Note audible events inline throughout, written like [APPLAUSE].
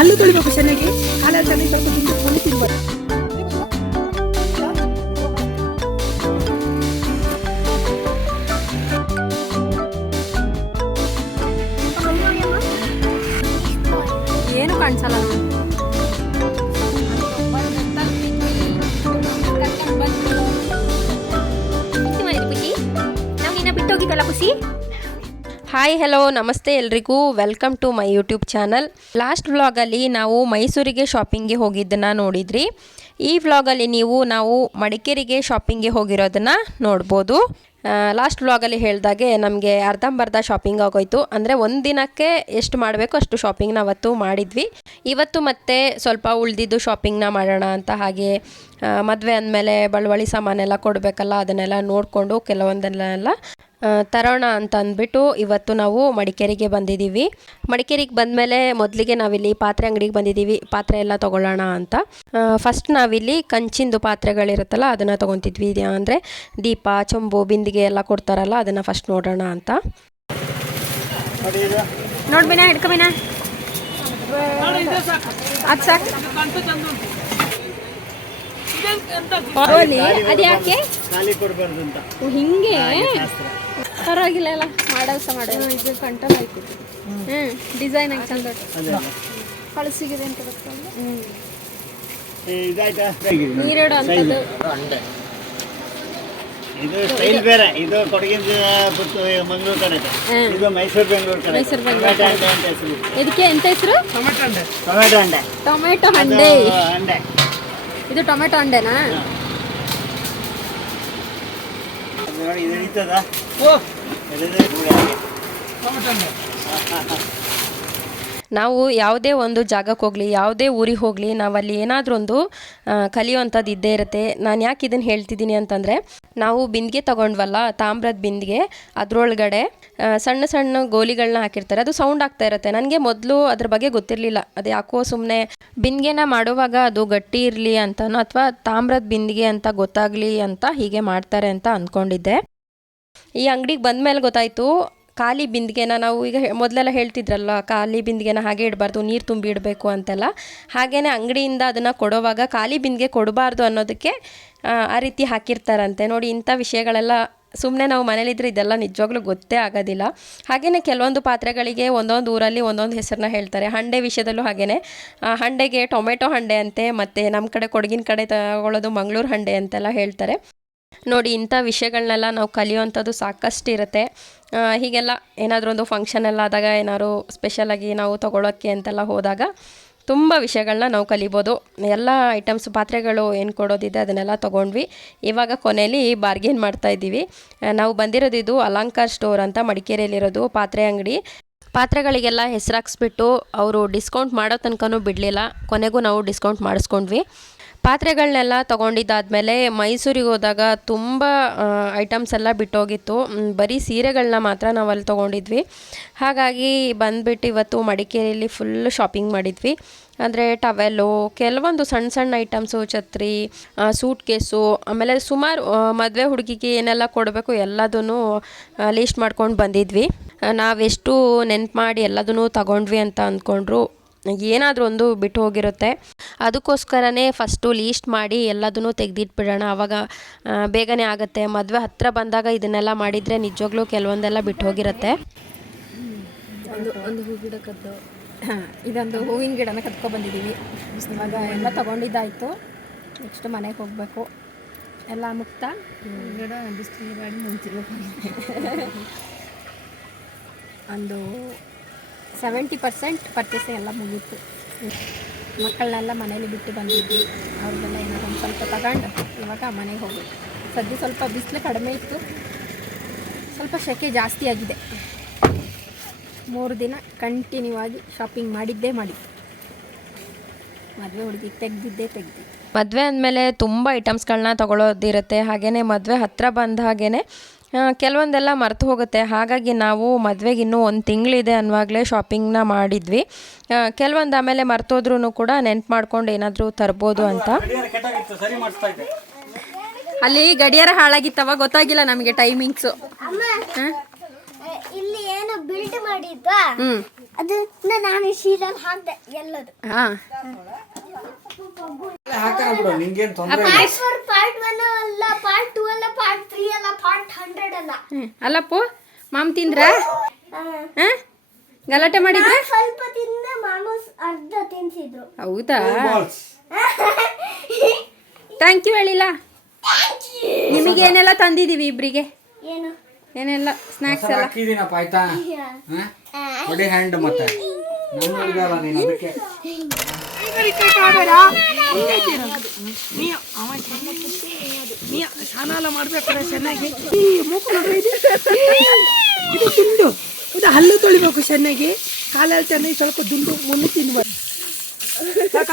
ಹಲ್ಲು ತೊಳಿಬೇಕು ಚೆನ್ನಾಗಿ ಹಾಲಲ್ಲಿ ಚೆನ್ನಾಗಿ ಸ್ವಲ್ಪ ತಿಂದು ಮಣ್ಣು ಹಾಯ್ ಹಲೋ ನಮಸ್ತೆ ಎಲ್ರಿಗೂ. Welcome to my YouTube channel last ವ್ಲಾಗಲ್ಲಿ ನಾವು ಮೈಸೂರಿಗೆ ಶಾಪಿಂಗ್ಗೆ ಹೋಗಿದ್ದನ್ನು ನೋಡಿದ್ರಿ. ಈ ವ್ಲಾಗಲ್ಲಿ ನೀವು, ನಾವು ಮಡಿಕೇರಿಗೆ ಶಾಪಿಂಗ್ಗೆ ಹೋಗಿರೋದನ್ನು ನೋಡ್ಬೋದು. ಲಾಸ್ಟ್ ವ್ಲಾಗಲ್ಲಿ ಹೇಳಿದಾಗೆ ನಮಗೆ ಅರ್ಧಂಬರ್ಧ ಶಾಪಿಂಗ್ ಆಗೋಯ್ತು. ಅಂದರೆ ಒಂದು ದಿನಕ್ಕೆ ಎಷ್ಟು ಮಾಡಬೇಕು ಅಷ್ಟು ಶಾಪಿಂಗ್ನ ಅವತ್ತು ಮಾಡಿದ್ವಿ. ಇವತ್ತು ಮತ್ತೆ ಸ್ವಲ್ಪ ಉಳಿದಿದ್ದು ಶಾಪಿಂಗ್ನ ಮಾಡೋಣ ಅಂತ ಹಾಗೆ ಮದುವೆ ಅಂದಮೇಲೆ ಬಳುವಳಿ ಸಾಮಾನೆಲ್ಲ ಕೊಡಬೇಕಲ್ಲ, ಅದನ್ನೆಲ್ಲ ನೋಡಿಕೊಂಡು ಕೆಲವೊಂದನ್ನೆಲ್ಲ ತರೋಣ ಅಂತ ಅಂದ್ಬಿಟ್ಟು ಇವತ್ತು ನಾವು ಮಡಿಕೇರಿಗೆ ಬಂದಿದ್ದೀವಿ. ಮಡಿಕೇರಿಗೆ ಬಂದಮೇಲೆ ಮೊದಲಿಗೆ ನಾವಿಲ್ಲಿ ಪಾತ್ರೆ ಅಂಗಡಿಗೆ ಬಂದಿದ್ದೀವಿ. ಪಾತ್ರೆ ಎಲ್ಲ ತೊಗೊಳ್ಳೋಣ ಅಂತ. ಫಸ್ಟ್ ನಾವಿಲ್ಲಿ ಕಂಚಿಂದು ಪಾತ್ರೆಗಳಿರುತ್ತಲ್ಲ ಅದನ್ನು ತೊಗೊತಿದ್ವಿ. ಅಂದರೆ ದೀಪ ಚೊಂಬು ಬಿಂದಿಗೆ ಎಲ್ಲ ಕೊಡ್ತಾರಲ್ಲ ಅದನ್ನು ಫಸ್ಟ್ ನೋಡೋಣ ಅಂತ. ನೋಡ್ಬಿನ ಹಿಡ್ಕೊಬಿನ ಅದು ಸಾಕು. ಅದು ಯಾಕೆ ಖಾಲಿ ಕೊಡಬಾರ್ದು ಅಂತ. ಹಿಂಗೆ? ಪರವಾಗಿಲ್ಲ ಅಲ್ಲ ಮಾಡಲ್ಸ ಮಾಡೋದು ಇದು ಕಂಟ್ರೋಲ್ ಆಯ್ತು ಹ್ಞೂ ಡಿಸೈನ್ ಆಗಿ ಚಂದ ಕಳಿಸಿಗಿದೆ ಅಂತ ಗೊತ್ತಲ್ಲ ಏ, ಇದಾಯ್ತಾ? ನೀರಿಡೋ ಅಂಥದ್ದು. ಇದು ಸ್ಟೈಲ್ ಬೇರೆ. ಇದು ಕೊಡಗಿನ ಪುತ್ತು ಮಂಗಳೂರು ಕಡೆ ಇದು. ಮೈಸೂರು ಬೆಂಗಳೂರು ಕಡೆ ಮೈಸೂರು ಬೆಂಗಳೂರು ಟೊಮೆಟೊ ಅಂತ ಹೆಸರು ಇದಕ್ಕೆ ಎಂತ ಹೆಸರು? ಟೊಮೆಟೊ ಅಂಡೆ ಟೊಮೆಟೊ ಅದು ಹಂಡೆ ಅಂಡೆ ಇದು ಟೊಮೆಟೊ ಹಂಡೆನಾ ನೋಡಿ ಇದು ಹಿಡಿತದ? ಹಾಗೆ. ನಾವು ಯಾವುದೇ ಒಂದು ಜಾಗಕ್ಕೆ ಹೋಗಲಿ, ಯಾವುದೇ ಊರಿಗೆ ಹೋಗಲಿ, ನಾವಲ್ಲಿ ಏನಾದರೂ ಒಂದು ಕಲಿಯುವಂಥದ್ದು ಇದ್ದೇ ಇರುತ್ತೆ. ನಾನು ಯಾಕೆ ಇದನ್ನು ಹೇಳ್ತಿದ್ದೀನಿ ಅಂತಂದರೆ, ನಾವು ಬಿಂದಿಗೆ ತಗೊಂಡ್ವಲ್ಲ, ತಾಮ್ರದ ಬಿಂದಿಗೆ, ಅದರೊಳಗಡೆ ಸಣ್ಣ ಸಣ್ಣ ಗೋಲಿಗಳನ್ನ ಹಾಕಿರ್ತಾರೆ. ಅದು ಸೌಂಡ್ ಆಗ್ತಾ ಇರುತ್ತೆ. ನನಗೆ ಮೊದಲು ಅದ್ರ ಬಗ್ಗೆ ಗೊತ್ತಿರಲಿಲ್ಲ. ಅದು ಯಾಕೋ ಸುಮ್ಮನೆ ಬಿಂದಿಗೆನ ಮಾಡುವಾಗ ಅದು ಗಟ್ಟಿ ಇರಲಿ ಅಂತನೋ, ಅಥವಾ ತಾಮ್ರದ ಬಿಂದಿಗೆ ಅಂತ ಗೊತ್ತಾಗಲಿ ಅಂತ ಹೀಗೆ ಮಾಡ್ತಾರೆ ಅಂತ ಅಂದ್ಕೊಂಡಿದ್ದೆ ಈ ಅಂಗಡಿಗೆ ಬಂದಮೇಲೆ ಗೊತ್ತಾಯಿತು ಖಾಲಿ ಬಿಂದಿಗೆನ ನಾವು ಈಗ ಮೊದಲೆಲ್ಲ ಹೇಳ್ತಿದ್ರಲ್ಲ ಖಾಲಿ ಬಿಂದಿಗೆನ ಹಾಗೆ ಇಡಬಾರ್ದು ನೀರು ತುಂಬಿ ಇಡಬೇಕು ಅಂತೆಲ್ಲ. ಹಾಗೆಯೇ ಅಂಗಡಿಯಿಂದ ಅದನ್ನು ಕೊಡೋವಾಗ ಖಾಲಿ ಬಿಂದಿಗೆ ಕೊಡಬಾರ್ದು ಅನ್ನೋದಕ್ಕೆ ಆ, ಆ ರೀತಿ ಹಾಕಿರ್ತಾರಂತೆ. ನೋಡಿ ಇಂಥ ವಿಷಯಗಳೆಲ್ಲ ಸುಮ್ಮನೆ ನಾವು ಮನೇಲಿದ್ರೆ ಇದೆಲ್ಲ ನಿಜವಾಗ್ಲೂ ಗೊತ್ತೇ ಆಗೋದಿಲ್ಲ. ಹಾಗೆಯೇ ಕೆಲವೊಂದು ಪಾತ್ರೆಗಳಿಗೆ ಒಂದೊಂದು ಊರಲ್ಲಿ ಒಂದೊಂದು ಹೆಸರನ್ನ ಹೇಳ್ತಾರೆ. ಹಂಡೆ ವಿಷಯದಲ್ಲೂ ಹಾಗೆಯೇ ಹಂಡೆಗೆ ಟೊಮೆಟೊ ಹಂಡೆ ಅಂತೆ ಮತ್ತು ನಮ್ಮ ಕಡೆ ಕೊಡಗಿನ ಕಡೆ ತಗೊಳ್ಳೋದು ಮಂಗಳೂರು ಹಂಡೆ ಅಂತೆಲ್ಲ ಹೇಳ್ತಾರೆ. ನೋಡಿ, ಇಂಥ ವಿಷಯಗಳನ್ನೆಲ್ಲ ನಾವು ಕಲಿಯುವಂಥದ್ದು ಸಾಕಷ್ಟು ಇರುತ್ತೆ ಹೀಗೆಲ್ಲ ಏನಾದರೂ ಒಂದು ಫಂಕ್ಷನ್ ಎಲ್ಲ ಆದಾಗ ಏನಾದ್ರು ಸ್ಪೆಷಲಾಗಿ ನಾವು ತೊಗೊಳೋಕ್ಕೆ ಅಂತೆಲ್ಲ ಹೋದಾಗ ತುಂಬ ವಿಷಯಗಳನ್ನ ನಾವು ಕಲಿಬೋದು. ಎಲ್ಲ ಐಟಮ್ಸ್ ಪಾತ್ರೆಗಳು ಏನು ಕೊಡೋದಿದೆ ಅದನ್ನೆಲ್ಲ ತೊಗೊಂಡ್ವಿ. ಇವಾಗ ಕೊನೆಯಲ್ಲಿ ಬಾರ್ಗೇನ್ ಮಾಡ್ತಾ ಇದ್ದೀವಿ. ನಾವು ಬಂದಿರೋದು ಇದು ಅಲಂಕಾರ್ ಸ್ಟೋರ್ ಅಂತ ಮಡಿಕೇರಿಯಲ್ಲಿರೋದು ಪಾತ್ರೆ ಅಂಗಡಿ. ಪಾತ್ರೆಗಳಿಗೆಲ್ಲ ಹೆಸರಾಕ್ಸ್ಬಿಟ್ಟು ಅವರು ಡಿಸ್ಕೌಂಟ್ ಮಾಡೋ ತನಕನೂ ಬಿಡಲಿಲ್ಲ. ಕೊನೆಗೂ ನಾವು ಡಿಸ್ಕೌಂಟ್ ಮಾಡಿಸ್ಕೊಂಡ್ವಿ. ಪಾತ್ರೆಗಳನ್ನೆಲ್ಲ ತೊಗೊಂಡಿದ್ದಾದಮೇಲೆ ಮೈಸೂರಿಗೆ ಹೋದಾಗ ತುಂಬ ಐಟಮ್ಸ್ ಎಲ್ಲ ಬಿಟ್ಟೋಗಿತ್ತು. ಬರೀ ಸೀರೆಗಳನ್ನ ಮಾತ್ರ ನಾವು ಅಲ್ಲಿ ತೊಗೊಂಡಿದ್ವಿ. ಹಾಗಾಗಿ ಬಂದ್ಬಿಟ್ಟು ಇವತ್ತು ಮಡಿಕೇರಿಯಲ್ಲಿ ಫುಲ್ ಶಾಪಿಂಗ್ ಮಾಡಿದ್ವಿ. ಅಂದರೆ ಟವೆಲ್ಲು ಕೆಲವೊಂದು ಸಣ್ಣ ಸಣ್ಣ ಐಟಮ್ಸು ಛತ್ರಿ ಸೂಟ್ ಕೇಸು ಆಮೇಲೆ ಸುಮಾರು ಮದುವೆ ಹುಡುಗಿಗೆ ಏನೆಲ್ಲ ಕೊಡಬೇಕು ಎಲ್ಲದೂ ಲೀಸ್ಟ್ ಮಾಡ್ಕೊಂಡು ಬಂದಿದ್ವಿ. ನಾವೆಷ್ಟು ನೆನ್ಪು ಮಾಡಿ ಎಲ್ಲದನ್ನೂ ತಗೊಂಡ್ವಿ ಅಂತ ಅಂದ್ಕೊಂಡ್ರು. ಏನಾದರೂ ಒಂದು ಬಿಟ್ಟು ಹೋಗಿರುತ್ತೆ. ಅದಕ್ಕೋಸ್ಕರನೇ ಫಸ್ಟು ಲೀಸ್ಟ್ ಮಾಡಿ ಎಲ್ಲದನ್ನೂ ತೆಗೆದಿಟ್ಬಿಡೋಣ. ಆವಾಗ ಬೇಗನೆ ಆಗುತ್ತೆ. ಮದುವೆ ಹತ್ತಿರ ಬಂದಾಗ ಇದನ್ನೆಲ್ಲ ಮಾಡಿದರೆ ನಿಜವಾಗ್ಲೂ ಕೆಲವೊಂದೆಲ್ಲ ಬಿಟ್ಟು ಹೋಗಿರುತ್ತೆ. ಒಂದು ಒಂದು ಹೂ ಗಿಡ ಕದ್ದು ಇದೊಂದು ಹೂವಿನ ಗಿಡನ ಕದ್ಕೊ ಬಂದಿದ್ದೀವಿ ಇವಾಗ ಎಲ್ಲ ತಗೊಂಡಿದ್ದಾಯಿತು. ನೆಕ್ಸ್ಟ್ ಮನೆಗೆ ಹೋಗಬೇಕು. ಎಲ್ಲ ಮುಕ್ತ ಗಿಡ ಬಿಸಿಲು ಮಾಡಿ [LAUGHS] ಒಂದು ಸೆವೆಂಟಿ ಪರ್ಸೆಂಟ್ ಪರ್ಚೇಸ್ ಎಲ್ಲ ಮುಗೀತು. ಮಕ್ಕಳನ್ನೆಲ್ಲ ಮನೇಲಿ ಬಿಟ್ಟು ಬಂದಿದ್ವಿ. ಅವ್ರಿಗೆಲ್ಲ ಏನಾದ್ರು ಒಂದು ಸ್ವಲ್ಪ ತಗೊಂಡು ಇವಾಗ ಮನೆಗೆ ಹೋಗೋದು. ಸದ್ಯ ಸ್ವಲ್ಪ ಬಿಸಿಲು ಕಡಿಮೆ ಇತ್ತು. ಸ್ವಲ್ಪ ಸೆಕೆ ಜಾಸ್ತಿ ಆಗಿದೆ. ಮೂರು ದಿನ ಕಂಟಿನ್ಯೂ ಆಗಿ ಶಾಪಿಂಗ್ ಮಾಡಿದ್ದೇ ಮಾಡಿದ್ದು ಮದುವೆ ಹುಡುಗಿ ತೆಗೆದಿದ್ದೇ ತೆಗ್ದಿದ್ದು ಮದುವೆ ಅಂದಮೇಲೆ ತುಂಬ ಐಟಮ್ಸ್ಗಳನ್ನ ತಗೊಳ್ಳೋದಿರುತ್ತೆ ಹಾಗೆಯೇ ಮದುವೆ ಹತ್ತಿರ ಬಂದ ಹಾಗೆಯೇ ಕೆಲವೊಂದೆಲ್ಲ ಮರ್ತು ಹೋಗುತ್ತೆ. ಹಾಗಾಗಿ ನಾವು ಮದುವೆಗೆ ಇನ್ನೂ ಒಂದು ತಿಂಗಳಿದೆ ಅನ್ನುವಾಗಲೇ ಶಾಪಿಂಗ್ನ ಮಾಡಿದ್ವಿ. ಕೆಲವೊಂದು ಆಮೇಲೆ ಮರ್ತೋದ್ರೂ ಕೂಡ ನೆನ್ಪು ಮಾಡ್ಕೊಂಡು ಏನಾದರೂ ತರ್ಬೋದು ಅಂತ. ಅಲ್ಲಿ ಗಡಿಯಾರ ಹಾಳಾಗಿತ್ತವ ಗೊತ್ತಾಗಿಲ್ಲ ನಮಗೆ ಟೈಮಿಂಗ್ಸು ಇಲ್ಲಿ ಏನು ಬಿಲ್ಡ್ ಮಾಡಿದ್ವಾ? ಅದನ್ನ ನಾನು ಶೀಲಲ್ಲಿ ಹಾಕ್ದೆ ಎಲ್ಲದು. ಹಾಂ. ಹಾಕೋಣ ನಿಂಗೇನು ತೊಂದರೆ ಪಾರ್ಟ್ ಫೋರ್ ಪಾರ್ಟ್ ಒನ್ ಅಲ್ಲ ಪಾರ್ಟ್ ಟೂ ಅಲ್ಲ ಪಾರ್ಟ್ ತ್ರೀ ಅಲ್ಲ ಪಾರ್ಟ್ ಹಂಡ್ರೆಡ್ ಅಲ್ಲ. ಅಲ್ಲಪ್ಪು ಮಾಮ್ ತಿಂದ್ರ? ಹಾಂ. ಗಲಾಟೆ ಮಾಡಿದ್ರ? ನಾನ್ ಸ್ವಲ್ಪ ತಿಂದೆ ಅರ್ಧ ತಿನ್ಸಿದ್ರು. ಹೌದಾ? ಥ್ಯಾಂಕ್ ಯು ಹೇಳಿಲ್ಲ ನಿಮಗೆ ಏನೆಲ್ಲ ತಂದಿದೀವಿ ಇಬ್ರಿಗೆ? ಏನು? ಏನೆಲ್ಲ ಸ್ನ್ಯಾಕ್ಸ್ ಎಲ್ಲ? ಹಾಕಿದೀನಪ್ಪ ಆಯ್ತಾ? ಹೊಡಿ ಹ್ಯಾಂಡ್ ಮತ್ತೆ. ನನ್ನ ನೀನು ಅದಕ್ಕೆ. ಸ್ನಾನ ಎಲ್ಲ ಮಾಡ್ಬೇಕಾದ್ರೆ ಚೆನ್ನಾಗಿ. ಈ ನೋಡ್ರಿ ಇದು ಇದು ದುಂಡು ಇದು ಹಲ್ಲು ತೊಳಿಬೇಕು ಚೆನ್ನಾಗಿ. ಕಾಲಲ್ಲಿ ಚೆನ್ನಾಗಿ ಸ್ವಲ್ಪ ದುಂಡು ಮುಂದೆ ತಿನ್ಬಾರ್ದು ಸಾಕ?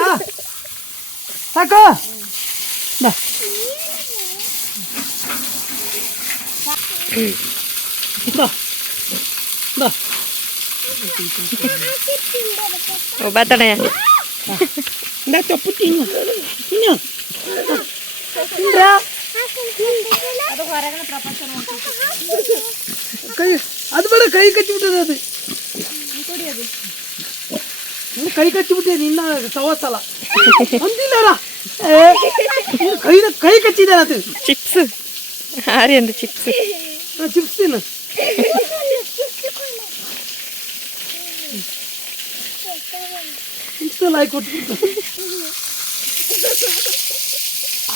ಸಾಕ? ಬಾ. ಬಾ. ಬಾ ಬರ್ತಡೆ ನಾ ತಪ್ಪು ತಿನ್ನು ತಿನ್ನು ತಿಂದ್ರಾ ಕೈ ಅದು ಬೇಡ ಕೈ ಕಚ್ಚಿಬಿಟ್ಟದೆ ಅದು ನೀನು ಕೈ ಕಚ್ಚಿಬಿಟ್ಟೆ ನಿನ್ನ ಸವಾಸಲ ಅಂದಿಲ್ಲ ಕೈ ಕೈ ಕಚ್ಚಿದಾರ ಅದು ಚಿಪ್ಸ್ ಆರ್ಯನ್ ಚಿಪ್ಸ್ ಚಿಪ್ಸ್ ತಿನ್ನು ಇಷ್ಟೆಲ್ಲ ಹಾಕಿ ಕೊಟ್ಬಿಟ್ಟು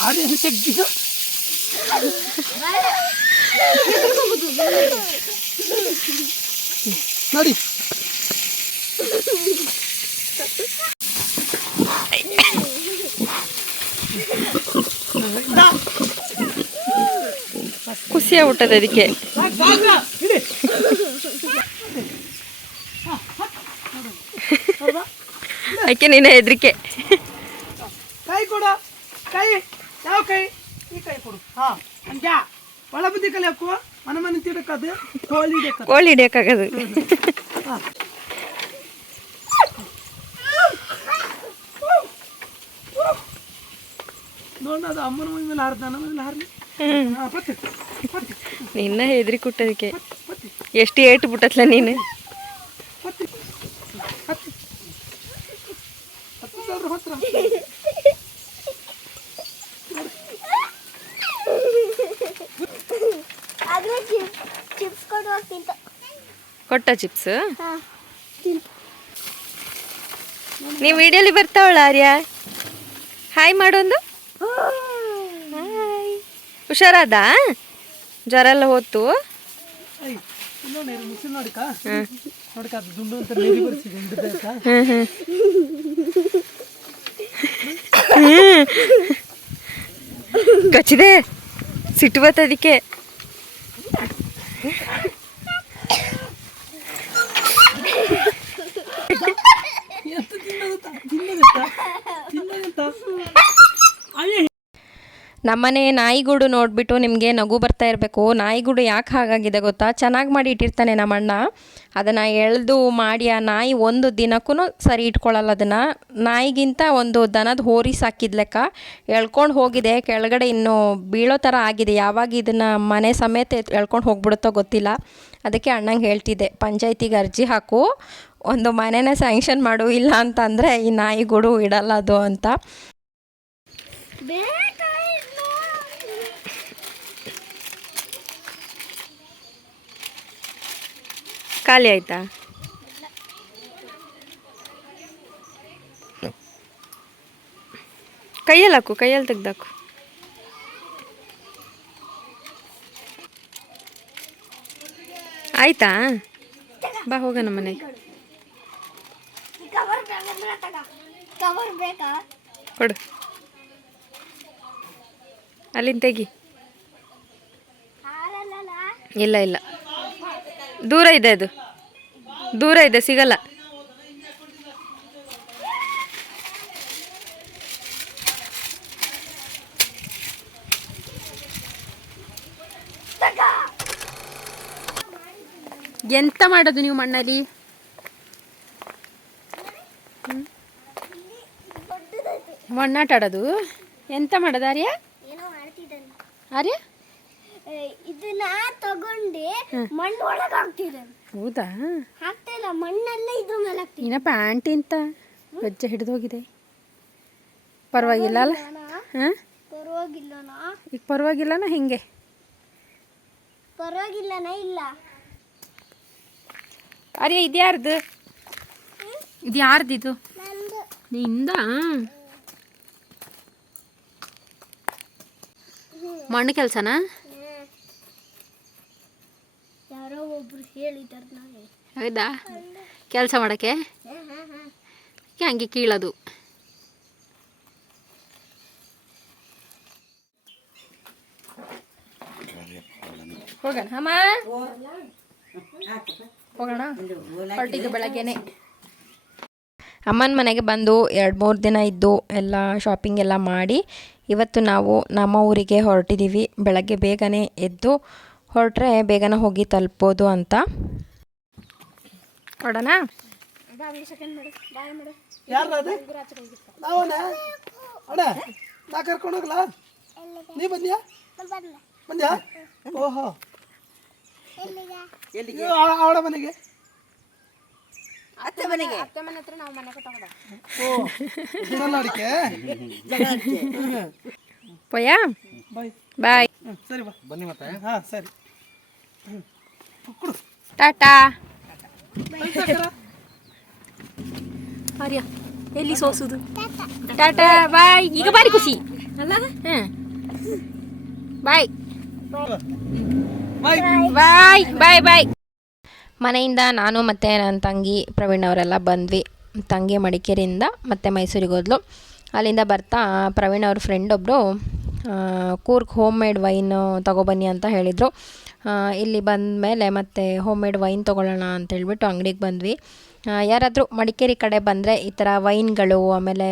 ಆರ್ಯ ಚೆಕ್ಕಿದ ನೋಡಿ ಖುಷಿ ಆಗ್ಬಿಟ್ಟದ ಅದಕ್ಕೆ ಸಾಕ್ ಸಾಕ ಇಡಿ ಅದಕ್ಕೆ ನೀನು ಹೆದರಿಕೆ. ಕೈ ಕೊಡು. ಕೈ ಯಾವ ಕೈ? ಈ ಕೈ ಕೊಡು. ಹಾ. ಅಂಜ ಒಳ ಬುದ್ಧಿ ಕಲೆ ಹಾಕುವ ಮನೆ ಮನೆ ತಿಡಕದು ಕೋಳಿ ಹಿಡಿಯಕ್ಕದು ಕೋಳಿ ಹಿಡಿಯೋಕ್ಕಾಗದು ನೋಡ ಅದು ಅಮ್ಮನ ಮೈ ಮೇಲೆ ಹಾರ್ದ ನನ್ನ ಮೇಲೆ ಹಾರ್ಲಿ. ನಿನ್ನ ಹೆದರಿ ಕುಟ್ಟದಕ್ಕೆ. ಎಷ್ಟು ಏಟು ಬಿಟ್ಟತ್ಲ ನೀನು ಪತ್ತೆ ಹತ್ತು ಹತ್ತು ಸಾವಿರ ಹತ್ರ ಆದ್ರೆ ಚಿಪ್ಸ್ ಚಿಪ್ಸ್ ಕೊಡುವಾಗ ತಿಂತ ಕೊಟ್ಟ ಚಿಪ್ಸ್ ನೀವು ವಿಡಿಯೋಲಿ ಬರ್ತಾವಳ ಆರ್ಯ? ಹಾಯ್ ಮಾಡೊಂದು? ಹಾಯ್ ಹುಷಾರಾದ? ಜ್ವರ ಎಲ್ಲ ಹೋತು? ಕಚ್ಚಿದೆ. ಸಿಟ್ಟು ಮುಸಿ ನೋಡಿಕ ನೋಡಿಕ ಅದು ದುಂಡು ಅಂತ ನೀರಿ ಬರ್ಸಿದೆ ಹಿಡ್ಬೇಕಾ ಕಚ್ಚಿದೆ ಸಿಟ್ಟು ಬರ್ತದಕ್ಕೆ ಎಷ್ಟು ತಿನ್ನೋದು ತಿನ್ನೋದಂತ ತಿನ್ನೋದಂತ ಅಯ್ಯ ನಮ್ಮನೆ ನಾಯಿಗೂಡು ನೋಡಿಬಿಟ್ಟು ನಿಮಗೆ ನಗು ಬರ್ತಾ ಇರಬೇಕು. ನಾಯಿಗೂಡು ಯಾಕೆ ಹಾಗಾಗಿದೆ ಗೊತ್ತಾ? ಚೆನ್ನಾಗಿ ಮಾಡಿ ಇಟ್ಟಿರ್ತಾನೆ ನಮ್ಮ ಅಣ್ಣ ಅದನ್ನು ಎಳೆದು ಮಾಡಿ ಆ ನಾಯಿ ಒಂದು ದಿನಕ್ಕೂ ಸರಿ ಇಟ್ಕೊಳ್ಳಲ್ಲ ಅದನ್ನು. ನಾಯಿಗಿಂತ ಒಂದು ದನದ ಹೋರಿ ಸಾಕಿದ ಲೆಕ್ಕ. ಎಳ್ಕೊಂಡು ಹೋಗಿದೆ. ಕೆಳಗಡೆ ಇನ್ನೂ ಬೀಳೋ ಥರ ಆಗಿದೆ. ಯಾವಾಗ ಇದನ್ನು ಮನೆ ಸಮೇತ ಎಳ್ಕೊಂಡು ಹೋಗ್ಬಿಡುತ್ತೋ ಗೊತ್ತಿಲ್ಲ. ಅದಕ್ಕೆ ಅಣ್ಣಂಗೆ ಹೇಳ್ತಿದ್ದೆ, ಪಂಚಾಯತಿಗೆ ಅರ್ಜಿ ಹಾಕು. ಒಂದು ಮನೆನ ಸ್ಯಾಂಕ್ಷನ್ ಮಾಡು. ಇಲ್ಲ ಅಂತಂದರೆ ಈ ನಾಯಿಗೂಡು ಇಡಲ್ಲ ಅದು ಅಂತ. ಖಾಲಿ ಆಯ್ತಾ? ಕೈಯಲ್ಲಿ ಹಾಕು ಕೈಯಲ್ಲಿ ತೆಗ್ದಾಕು. ಆಯ್ತಾ? ಬಾ ಹೋಗೋಣ ಮನೆಗೆ. ಕವರ್ ಬೇಕಾ ತಗ ಕವರ್ ಬೇಕಾ ಕೊಡು. ಅಲ್ಲಿಂದ ತೆಗಿ. ಇಲ್ಲ ಇಲ್ಲ. ದೂರ ಇದೆ ಅದು. ದೂರ ಇದೆ ಸಿಗಲ್ಲ. ಎಂತ ಮಾಡೋದು ನೀವು ಮಣ್ಣಲ್ಲಿ? ಮಣ್ಣಾಟ ಆಡೋದು? ಎಂತ ಮಾಡೋದು ಆರ್ಯ? ಆರ್ಯ? ಇದನ್ನ ತಗೊಂಡು ಮಣ್ಣು ಒಳಗೆ ಹಾಕ್ತಿದ್ದೆ. ಹೌದಾ? ಹಾಕ್ತಾ ಇಲ್ಲ ಮಣ್ಣೆಲ್ಲ ಇದ್ರ ಮೇಲೆ ಹಾಕ್ತೀನಿ ಇನ್ನ ಪ್ಯಾಂಟ್ ಇಂತ ಹೆಜ್ಜೆ ಹಿಡಿದೋಗಿದೆ? ಪರವಾಗಿಲ್ಲ ಅಲ್ಲ? ಹಾಂ? ಪರವಾಗಿಲ್ಲನಾ? ಈಗ ಪರವಾಗಿಲ್ಲನ ಹಿಂಗೆ? ಪರವಾಗಿಲ್ಲನ? ಇಲ್ಲ. ಅರೆ ಇದು ಯಾರ್ದು? ಇದು ಯಾರ್ದು ಇದು? ನಿಂದ. ಮಣ್ಣು ಕೆಲಸನಾ? ಯಾರೋ ಒಬ್ರು ಹೌದಾ? ಕೆಲಸ ಮಾಡೋಕ್ಕೆ? ಹಂಗೆ ಕೀಳೋದು? ಹೋಗೋಣ ಅಮ್ಮ? ಹೋಗೋಣ ಹೊರಟಿದ್ದು ಬೆಳಗ್ಗೆನೆ. ಅಮ್ಮನ ಮನೆಗೆ ಬಂದು ಎರಡು ಮೂರು ದಿನ ಇದ್ದು ಎಲ್ಲ ಶಾಪಿಂಗ್ ಎಲ್ಲ ಮಾಡಿ ಇವತ್ತು ನಾವು ನಮ್ಮ ಊರಿಗೆ ಹೊರಟಿದ್ದೀವಿ. ಬೆಳಗ್ಗೆ ಬೇಗನೆ ಎದ್ದು ಹೊರಟ್ರೆ ಬೇಗನೆ ಹೋಗಿ ತಲುಪ್ಬೋದು ಅಂತ. ನಾ ಕರ್ಕೊಂಡು ಹೋಗ್ಲಾ? ನೀ ಬಂದ್ಯಾ? ಬಂದ್ಯಾ? ಓಹೋ. ಅವಳ ಮನೆಗೆ? ಓ ಇದೆಲ್ಲ ಅಡಿಕೆ ಪೋಯಾ? ಬಾಯ್. ಸರಿ ಬಾ. ಬನ್ನಿ ಮತ್ತೆ. ಹಾಂ ಸರಿ. ಟಾಟಾ. ಆರ್ಯ ಎಲ್ಲಿ ಸೋಸುದು? ಟಾಟಾ ಬಾಯ್. ಈಗ ಬಾರಿ ಖುಷಿ. ಅಲ್ಲ? ಹ್ಮ್. ಬಾಯ್. ಬಾಯ್. ಬಾಯ್. ಬಾಯ್ ಬಾಯ್. ಮನೆಯಿಂದ ನಾನು ಮತ್ತು ನನ್ನ ತಂಗಿ ಪ್ರವೀಣ್ ಅವರೆಲ್ಲ ಬಂದ್ವಿ. ತಂಗಿ ಮಡಿಕೇರಿಯಿಂದ ಮತ್ತೆ ಮೈಸೂರಿಗೆ ಹೋದ್ಲು. ಅಲ್ಲಿಂದ ಬರ್ತಾ ಪ್ರವೀಣ್ ಅವ್ರ ಫ್ರೆಂಡ್ ಒಬ್ಬರು ಕೂರ್ಗ್ ಹೋಮ್ ಮೇಡ್ ವೈನ್ ತಗೊಬನ್ನಿ ಅಂತ ಹೇಳಿದರು. ಇಲ್ಲಿ ಬಂದ ಮೇಲೆ ಮತ್ತೆ ಹೋಮ್ ಮೇಡ್ ವೈನ್ ತೊಗೊಳ್ಳೋಣ ಅಂತ ಹೇಳ್ಬಿಟ್ಟು ಅಂಗಡಿಗೆ ಬಂದ್ವಿ. ಯಾರಾದರೂ ಮಡಿಕೇರಿ ಕಡೆ ಬಂದರೆ ಈ ಥರ ವೈನ್ಗಳು ಆಮೇಲೆ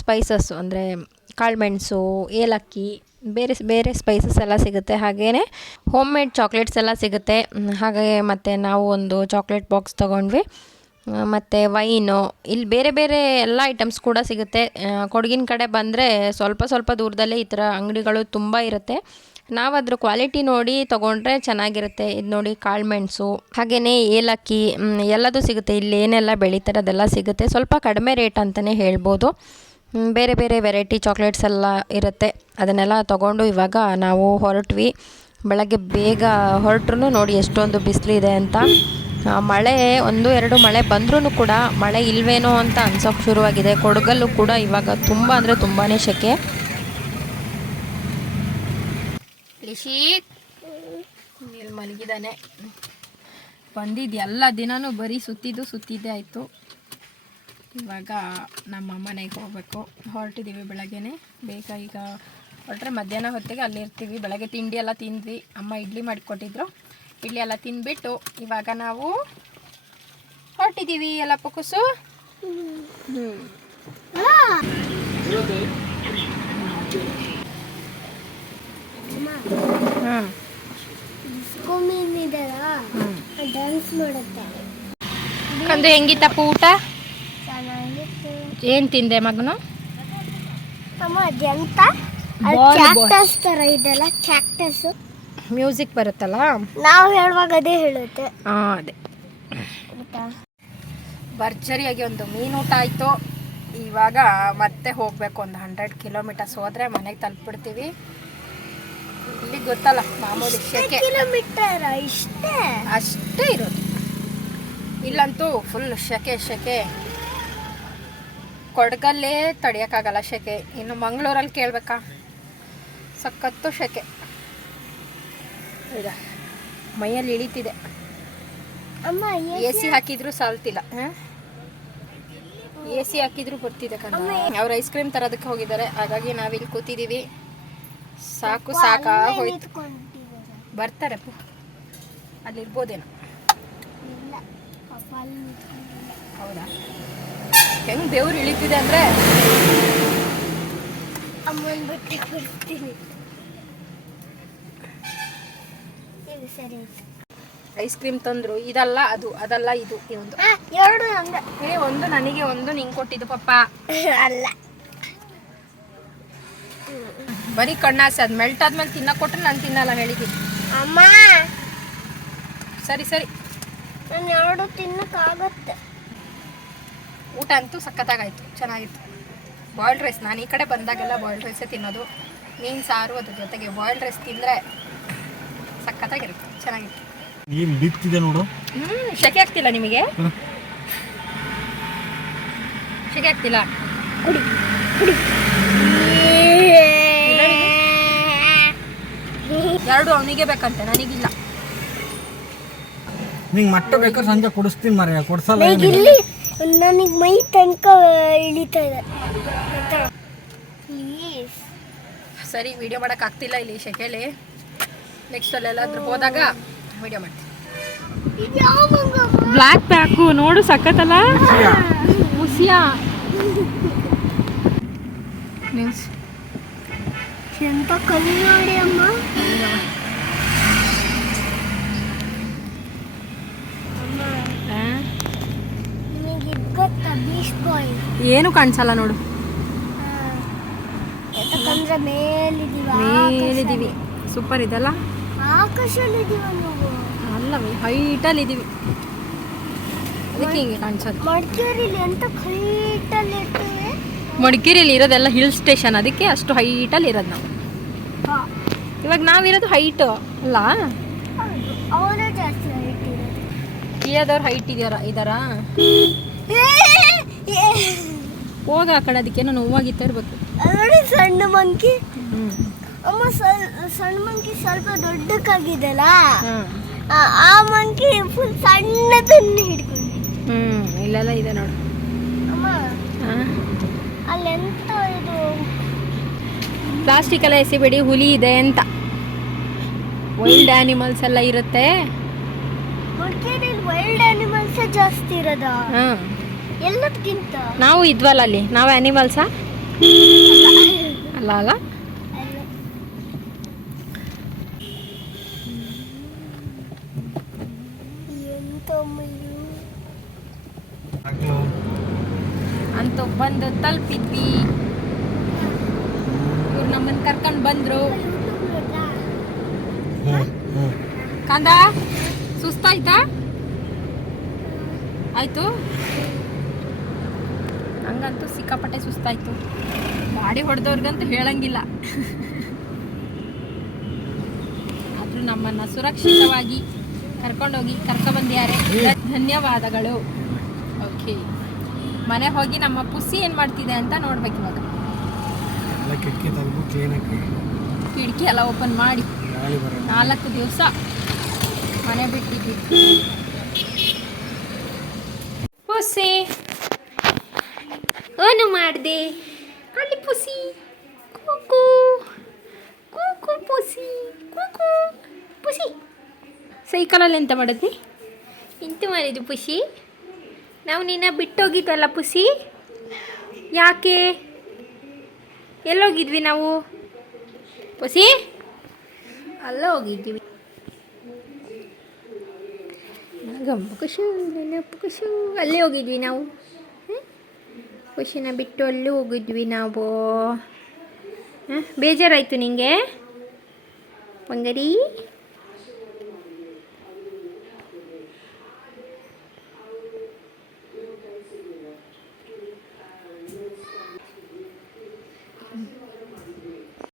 ಸ್ಪೈಸಸ್ ಅಂದರೆ ಕಾಳುಮೆಣಸು ಏಲಕ್ಕಿ, ಬೇರೆ ಬೇರೆ ಸ್ಪೈಸಸ್ ಎಲ್ಲ ಸಿಗುತ್ತೆ. ಹಾಗೆಯೇ ಹೋಮ್ ಮೇಡ್ ಚಾಕ್ಲೇಟ್ಸ್ ಎಲ್ಲ ಸಿಗುತ್ತೆ. ಹಾಗೆ ಮತ್ತು ನಾವು ಒಂದು ಚಾಕ್ಲೇಟ್ ಬಾಕ್ಸ್ ತೊಗೊಂಡ್ವಿ. ಮತ್ತು ವೈನು, ಇಲ್ಲಿ ಬೇರೆ ಬೇರೆ ಎಲ್ಲ ಐಟಮ್ಸ್ ಕೂಡ ಸಿಗುತ್ತೆ. ಕೊಡಗಿನ ಕಡೆ ಬಂದರೆ ಸ್ವಲ್ಪ ಸ್ವಲ್ಪ ದೂರದಲ್ಲೇ ಈ ಥರ ಅಂಗಡಿಗಳು ತುಂಬ ಇರುತ್ತೆ. ನಾವು ಅದ್ರ ಕ್ವಾಲಿಟಿ ನೋಡಿ ತೊಗೊಂಡ್ರೆ ಚೆನ್ನಾಗಿರುತ್ತೆ. ಇದು ನೋಡಿ ಕಾಳುಮೆಣಸು ಹಾಗೆಯೇ ಏಲಕ್ಕಿ ಎಲ್ಲದು ಸಿಗುತ್ತೆ. ಇಲ್ಲಿ ಏನೆಲ್ಲ ಬೆಳೀತಾರೆ ಅದೆಲ್ಲ ಸಿಗುತ್ತೆ. ಸ್ವಲ್ಪ ಕಡಿಮೆ ರೇಟ್ ಅಂತಲೇ ಹೇಳ್ಬೋದು. ಬೇರೆ ಬೇರೆ ವೆರೈಟಿ ಚಾಕ್ಲೇಟ್ಸ್ ಎಲ್ಲ ಇರುತ್ತೆ. ಅದನ್ನೆಲ್ಲ ತೊಗೊಂಡು ಇವಾಗ ನಾವು ಹೊರಟ್ವಿ. ಬೆಳಗ್ಗೆ ಬೇಗ ಹೊರಟ್ರು ನೋಡಿ ಎಷ್ಟೊಂದು ಬಿಸಿಲಿದೆ ಅಂತ. ಮಳೆ ಒಂದು ಎರಡು ಮಳೆ ಬಂದ್ರೂ ಕೂಡ ಮಳೆ ಇಲ್ವೇನೋ ಅಂತ ಅನ್ಸೋಕೆ ಶುರುವಾಗಿದೆ. ಕೊಡಗಲ್ಲೂ ಕೂಡ ಇವಾಗ ತುಂಬ ಅಂದರೆ ತುಂಬಾ ಶೆಕೆ. ಮಲಗಿದಾನೆ. ಬಂದಿದ್ದು ಎಲ್ಲ ದಿನನೂ ಬರೀ ಸುತ್ತಿದ್ದು ಸುತ್ತಿದ್ದೇ ಆಯಿತು. ಇವಾಗ ನಮ್ಮ ಮನೆಗೆ ಹೋಗಬೇಕು. ಹೊರಟಿದ್ದೀವಿ ಬೆಳಗ್ಗೆನೆ. ಬೇಗ ಈಗ ಹೊರಟ್ರೆ ಮಧ್ಯಾಹ್ನ ಹೊತ್ತಿಗೆ ಅಲ್ಲಿ ಇರ್ತೀವಿ ಬೆಳಗ್ಗೆ ತಿಂಡಿ ಎಲ್ಲ ತಿಂದ್ವಿ. ಅಮ್ಮ ಇಡ್ಲಿ ಮಾಡಿಕೊಟ್ಟಿದ್ರು. ಇಡ್ಲಿ ಎಲ್ಲ ತಿಂದ್ಬಿಟ್ಟು ಇವಾಗ ನಾವು ಹೊರಟಿದ್ದೀವಿ. ಎಲ್ಲ ಪುಕುಸು. ಹಾಂ ಮೀನ್ ಇದೆಲ್ಲ ಡ್ಯಾನ್ಸ್ ಮಾಡುತ್ತೆ ಕಂದು ಹೆಂಗಿತ್ತಪ್ಪ ಊಟ ಏನ್ ಏನು ತಿಂದೆ ಮಗನು? ಇದೆಲ್ಲ ಕ್ಯಾಕ್ಟಸ್ ಮ್ಯೂಸಿಕ್ ಬರುತ್ತಲ್ಲ? ನಾವು ಹೇಳುವಾಗ ಅದೇ ಹೇಳುತ್ತೆ. ಹಾ ಅದೇ. ಭರ್ಜರಿಯಾಗಿ ಒಂದು ಮೀನು ಊಟ ಆಯಿತು. ಇವಾಗ ಮತ್ತೆ ಹೋಗಬೇಕು. ಒಂದು ಹಂಡ್ರೆಡ್ ಕಿಲೋಮೀಟರ್ಸ್ ಹೋದರೆ ಮನೆಗೆ ತಲುಪಿಡ್ತೀವಿ. ಇಲ್ಲಿ ಗೊತ್ತಲ್ಲ ಮಾಮೂಲಿ ಕಿಲೋಮೀಟರ್ ಇಷ್ಟೇ? ಅಷ್ಟೇ ಇರೋದು. ಇಲ್ಲಂತೂ ಫುಲ್ ಶೆಕೆ ಶೆಕೆ. ಕೊಡಗಲ್ಲೇ ತಡಿಯೋಕ್ಕಾಗಲ್ಲ ಶೆಕೆ. ಇನ್ನು ಮಂಗಳೂರಲ್ಲಿ ಕೇಳಬೇಕಾ? ಸಖತ್ತು ಶೆಕೆ. ಈಗ ಮೈಯಲ್ಲಿ ಇಳಿತಿದೆ. ಅಮ್ಮ ಎ ಸಿ ಹಾಕಿದ್ರು ಸಾಲ್ತಿಲ್ಲ. ಎ ಸಿ ಹಾಕಿದ್ರು ಬರ್ತಿದೆ ಕಣ. ಅವ್ರು ಐಸ್ ಕ್ರೀಮ್ ತರೋದಕ್ಕೆ ಹೋಗಿದ್ದಾರೆ. ಹಾಗಾಗಿ ನಾವಿಲ್ಲಿ ಕೂತಿದ್ದೀವಿ. ಸಾಕು ಸಾಕಾ ಹೋಯ್ತು. ಬರ್ತಾರೆ ಪು. ಅಲ್ಲಿ ಇರ್ಬೋದೇನೋ ಇಲ್ಲ. ಹೌದಾ? ಹೆಂಗ್ ದೇವ್ರು ಇಳಿತಿದೆ ಅಂದ್ರೆ? ಅಮ್ಮನ ಬಟ್ಟೆ ಕೊಡ್ತೀನಿ ಇದು ಸರಿ. ಐಸ್ ಕ್ರೀಮ್ ತಂದ್ರು. ಇದಲ್ಲ ಅದು ಅದಲ್ಲ ಇದು. ಈ ಒಂದು. ಎರಡು ಏ ಒಂದು ನನಗೆ ಒಂದು ನಿಂಗೆ ಕೊಟ್ಟಿದ್ದು ಪಪ್ಪ. ಅಲ್ಲ. ಬರೀ ಕಣ್ಣಾಸೆ ಅದು ಮೆಲ್ಟ್ ಆದ್ಮೇಲೆ ತಿನ್ನಕ್ಕೆ ಕೊಟ್ರೆ ನಾನು ತಿನ್ನಲ್ಲ ಹೇಳಿದ್ದೀನಿ ಅಮ್ಮ. ಸರಿ ಸರಿ. ನಾನು ಎರಡು ತಿನ್ನಕ್ಕಾಗತ್ತೆ. ಊಟ ಅಂತೂ ಸಖತ್ತಾಗಾಯ್ತು ಚೆನ್ನಾಗಿತ್ತು. ಬಾಯ್ಲ್ಡ್ ರೈಸ್ ನಾನು ಈ ಕಡೆ ಬಂದಾಗೆಲ್ಲ ಬಾಯ್ಲ್ಡ್ ರೈಸೇ ತಿನ್ನೋದು. ಮೀನು ಸಾರು ಅದ್ರ ಜೊತೆಗೆ ಬಾಯ್ಲ್ಡ್ ರೈಸ್ ತಿಂದರೆ ಸಖತ್ತಾಗಿರುತ್ತೆ. ಚೆನ್ನಾಗಿರುತ್ತೆ. ನೀನ್ ಬಿತ್ತಿದೆ ನೋಡು. ಹ್ಮ್ ಶೆಕೆ ಆಗ್ತಿಲ್ಲ ನಿಮಗೆ? ಶೆಕೆ ಆಗ್ತಿಲ್ಲ ಎರಡು ಅವನಿಗೆ ಬೇಕಂತೆ ನನಗಿಲ್ಲ. ನಿಂಗೆ ಮಟ್ಟ ಬೇಕಾದ್ರೆ ಸಂಜೆ ಕೊಡಿಸ್ತೀನಿ ಮರ ಕೊಡ್ಸಲ್ಲ ಇಲ್ಲಿ ನನಗೆ ಮೈ ತನಕ ಇಳಿತಾ ಇದೆ. ಪ್ಲೀಸ್ ಸರಿ ವಿಡಿಯೋ ಮಾಡೋಕ್ಕಾಗ್ತಿಲ್ಲ ಆಗ್ತಿಲ್ಲ ಇಲ್ಲಿ ಶೆಕೆಲಿ ನೆಕ್ಸ್ಟ್ ಅಲ್ಲೆಲ್ಲಾದ್ರೂ ಹೋದಾಗ ವಿಡಿಯೋ ಮಾಡ್ತೀನಿ. ಬ್ಲ್ಯಾಕ್ ಪ್ಯಾಕು ನೋಡು ಸಖತ್ತಲ್ಲ? ಮುಸಿಯಾ. ನ್ಯೂಸ್ ಎಂತ ಕಮ್ಮಿ ನೋಡಿ ಅಮ್ಮ. ಏನು ಕಾಣಿಸಲ್ಲ ನೋಡು. ಮೇಲಿದೀವ ಮೇಲಿದ್ದೀವಿ ಸೂಪರ್ ಇದಲ್ಲ? ಅಲ್ಲವೇ ಹೈಟಲ್ಲಿ ಇದ್ದೀವಿ ಅದಕ್ಕೆ ಹಿಂಗೆ ಕಾಣಿಸೋದು. ಮಡಿಕೇರಿಲಿ ಎಂತ ಹೈಟಲ್ಲಿ ಇರ್ತೇವೆ? ಮಡಿಕೇರಿಯಲ್ಲಿ ಇರೋದೆಲ್ಲ ಹಿಲ್ ಸ್ಟೇಷನ್ ಅದಕ್ಕೆ ಅಷ್ಟು ಹೈಟಲ್ಲಿ ಇರೋದು ನಾವು. ಇವಾಗ ನಾವಿರೋದು ಹೈಟ್ ಅಲ್ಲ? ಅವರೇ ಜಾಸ್ತಿ ಹೈಟ್ ಇರೋದು. ಇದಾರ ಹೈಟ್ ಇದೆಯರ ಇದಾರಾ ಹೋಗ ಆ ಕಡೆ ಅದಕ್ಕೇನೋ ನೋವಾಗಿತ್ತಾ ಇರ್ಬೇಕು. ಸಣ್ಣ ಮಂಕಿ ಹ್ಞೂ ಅಮ್ಮ ಸಣ್ಣ ಮಂಕಿ ಸ್ವಲ್ಪ ದೊಡ್ಡಕ್ಕಾಗಿದೆಲ್ಲ ಆ- ಮಂಕಿ ಫುಲ್ ಸಣ್ಣದನ್ನ ಹಿಡ್ಕೊಂಡು ಹ್ಞೂ ಇಲ್ಲೆಲ್ಲ ಇದೆ ನೋಡು. ಅಮ್ಮ ಅಲ್ಲೆಂತ ಇದು ಪ್ಲಾಸ್ಟಿಕ್ ಎಲ್ಲ ಎಸಿಬೇಡಿ ಹುಲಿ ಇದೆ ಅಂತ. ವೈಲ್ಡ್ ಆನಿಮಲ್ಸ್ ಎಲ್ಲ ಇರುತ್ತೆ. ಮಡಿಕೇರಿಲಿ ವೈಲ್ಡ್ ಆನಿಮಲ್ಸ್ ಜಾಸ್ತಿ ಇರೋದ? ಎಲ್ಲದಕ್ಕಿಂತ ನಾವು ಇದ್ವಲ್ಲ ಅಲ್ಲಿ. ನಾವು ಆನಿಮಲ್ಸಾ ಅಲ್ಲ ಅಲ್ಲ ಎಂತ ಅಮ್ಮ ಇದು? ಅಂತ ಬಂದು ತಲುಪಿದ್ವಿ. ಇವ್ರು ನಮ್ಮನ್ನು ಕರ್ಕೊಂಡು ಬಂದರು. ಕಂದ ಸುಸ್ತಾಯ್ತಾ ಆಯ್ತು? ಹಂಗಂತೂ ಸಿಕ್ಕಾಪಟ್ಟೆ ಸುಸ್ತಾಯಿತು. ಗಾಡಿ ಹೊಡೆದವ್ರಿಗಂತೂ ಹೇಳಂಗಿಲ್ಲ. ಆದರೂ ನಮ್ಮನ್ನು ಸುರಕ್ಷಿತವಾಗಿ ಕರ್ಕೊಂಡೋಗಿ ಕರ್ಕೊಬಂದಿದ್ದಾರೆ. ಧನ್ಯವಾದಗಳು. ಓಕೆ. ಮನೆ ಹೋಗಿ ನಮ್ಮ ಪುಸಿ ಏನು ಮಾಡ್ತಿದೆ ಅಂತ ನೋಡ್ಬೇಕು ಇವಾಗ. ಎಲ್ಲ ಕಿಟಕಿ ತೆಗೆದು ಕ್ಲೀನಾಗಿ ಕಿಟಕಿ ಎಲ್ಲ ಓಪನ್ ಮಾಡಿ. ನಾಲ್ಕು ದಿವಸ ಮನೆ ಬಿಟ್ಟಿದ್ವಿ ಪುಸಿ ಏನು ಮಾಡಿದೆ? ಅಲ್ಲಿ ಪುಸಿ ಕೂಕು ಕೂಕು ಪುಸಿ ಕೂಕು ಪುಸಿ ಸೈಕಲಲ್ಲಿ ಎಂತ ಮಾಡಿದ್ವಿ ಎಂತ ಮಾಡಿದ್ವಿ ಪುಷಿ? ನಾವು ನಿನ್ನ ಬಿಟ್ಟೋಗಿದ್ವಲ್ಲ ಪುಷಿ? ಯಾಕೆ? ಎಲ್ಲೋಗಿದ್ವಿ ನಾವು? ಪುಸಿ ಅಲ್ಲ ಹೋಗಿದ್ವಿ ಗಂಬು ಖುಷಿ ನೆನಪು ಖುಷಿ. ಅಲ್ಲೇ ಹೋಗಿದ್ವಿ ನಾವು? ಖುಷಿನ ಬಿಟ್ಟು ಅಲ್ಲಿ ಹೋಗಿದ್ವಿ ನಾವು. ಹಾಂ ಬೇಜಾರಾಯಿತು ನಿಂಗೆ? ಬಂಗಾರಿ